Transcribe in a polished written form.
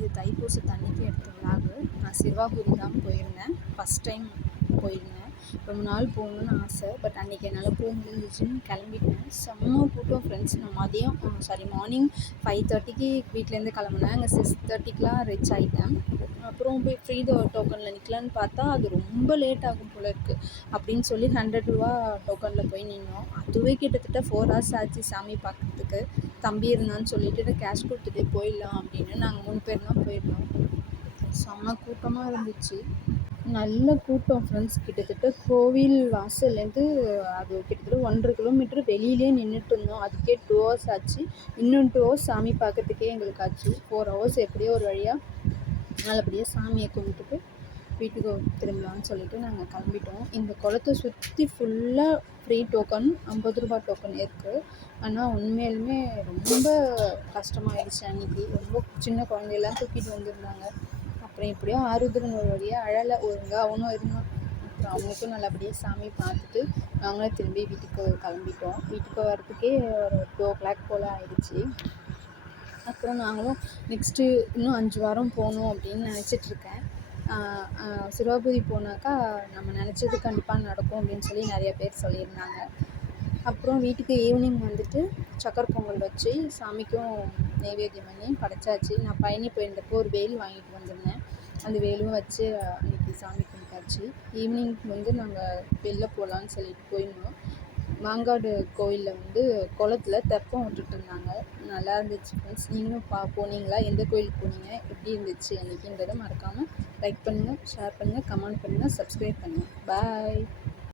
இது தைப்பூசத்து அன்னைக்கு எடுத்த விலாகு. நான் சிறுவாபுரி தான் போயிருந்தேன். ஃபஸ்ட் டைம் போயிருந்தேன். ரொம்ப நாள் போகணுன்னு ஆசை. பட் அன்றைக்கி என்னால் போக முடிஞ்சிச்சின்னு கிளம்பிட்டேன். செம்ம கூட்டம் ஃப்ரெண்ட்ஸ். நான் மார்னிங் 5:30க்கு வீட்டிலேருந்து கிளம்புனேன். அங்கே 6:30க்கெலாம் ரீச் ஆகிட்டேன். அப்புறம் போய் ஃப்ரீ டோக்கனில் நிற்கலான்னு பார்த்தா அது ரொம்ப லேட் ஆகும் போல இருக்குது அப்படின்னு சொல்லி 100 ரூபா டோக்கனில் போய் நின்னோம். அதுவே கிட்டத்தட்ட 4 hours ஆச்சு சாமி பார்க்குறதுக்கு. தம்பி இருந்தான்னு சொல்லிட்டு கேஷ் கொடுத்துட்டே போயிடலாம் அப்படின்னு நாங்கள் 3 பேர் தான் போயிருந்தோம். செம்ம கூட்டமாக இருந்துச்சு. நல்ல கூட்டம் ஃப்ரெண்ட்ஸ். கிட்டத்தட்ட கோவில் வாசல்லேருந்து அது கிட்டத்தட்ட 1.5 கிலோமீட்டர் வெளியிலே நின்றுட்டு இருந்தோம். அதுக்கே 2 hours ஆச்சு. இன்னும் 2 hours சாமி பார்க்கறதுக்கே எங்களுக்கு ஆச்சு. 4 hours எப்படியோ ஒரு வழியாக நல்லபடியாக சாமியை கும்பிட்டுட்டு வீட்டுக்கு திரும்பலான்னு சொல்லிட்டு நாங்கள் கிளம்பிட்டோம். இந்த குளத்தை சுற்றி ஃபுல்லாக ஃப்ரீ டோக்கன் 50 ரூபா டோக்கன் இருக்குது. ஆனால் உண்மையிலுமே ரொம்ப கஷ்டமாயிடுச்சு அன்றைக்கி. ரொம்ப சின்ன குழந்தையெல்லாம் தூக்கிட்டு வந்திருந்தாங்க. அப்புறம் எப்படியோ ஆறுதல் ஒரு வழியாக அழலை. ஒழுங்காக அவனும் இருந்தான். அப்புறம் அவனுக்கும் நல்லபடியாக சாமி பார்த்துட்டு நாங்களும் திரும்பி வீட்டுக்கு கிளம்பிட்டோம். வீட்டுக்கு வர்றதுக்கே ஒரு 2 o'clock போல் ஆயிடுச்சு. அப்புறம் நாங்களும் நெக்ஸ்ட்டு இன்னும் 5 வாரம் போகணும் அப்படின்னு நினச்சிட்ருக்கேன். சிறுவாபுரி போனாக்கா நம்ம நினச்சது கண்டிப்பாக நடக்கும் அப்படின்னு சொல்லி நிறைய பேர் சொல்லியிருந்தாங்க. அப்புறம் வீட்டுக்கு ஈவினிங் வந்துட்டு சக்கரை பொங்கல் வச்சு சாமிக்கும் நைவேத்தியம் பண்ணி படைச்சாச்சு. நான் பழனி போயிருந்தப்போ ஒரு வேல் வாங்கிட்டு வந்திருந்தேன். அந்த வேலும் வச்சு அன்றைக்கி சாமி கும்பிட்டாச்சு. ஈவினிங் நாங்கள் வெளில போகலான்னு சொல்லிட்டு போயிருந்தோம். மாங்காடு கோயிலில் குளத்துல தெப்பம் விட்டுட்டு இருந்தாங்க. நல்லா இருந்துச்சு ஃப்ரெண்ட்ஸ். நீங்களும் போனீங்களா? எந்த கோயிலுக்கு போனீங்க? எப்படி இருந்துச்சு அன்றைக்கின்றதை மறக்காமல் லைக் பண்ணுங்கள், ஷேர் பண்ணுங்கள், கமெண்ட் பண்ணுங்கள், சப்ஸ்கிரைப் பண்ணுங்கள். பாய்.